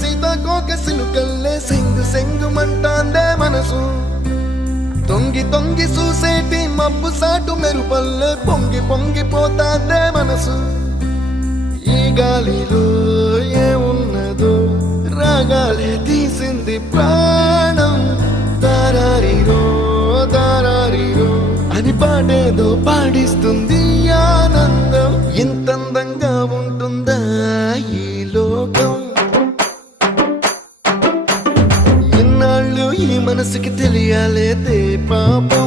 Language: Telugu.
సీతాకోక సిలుకల్లే సెంగు సెంగుమంటాందే మనసు తొంగి తొంగి చూసేటి మబ్బు సాటు మెరుపల్లే పొంగి పొంగిపోతాందే మనసు ఈ గాలిలో ఏమున్నదో రాగాలే తీసింది ప్రాణం దారారిరో దారారిరో అని పాడేదో పాడిస్తుంది ఆనందం ఇంతందంగా ఉంటుందా ఈ లోకం ఇన్నాళ్ళు ఈ మనసుకి తెలియాలేదే పాపం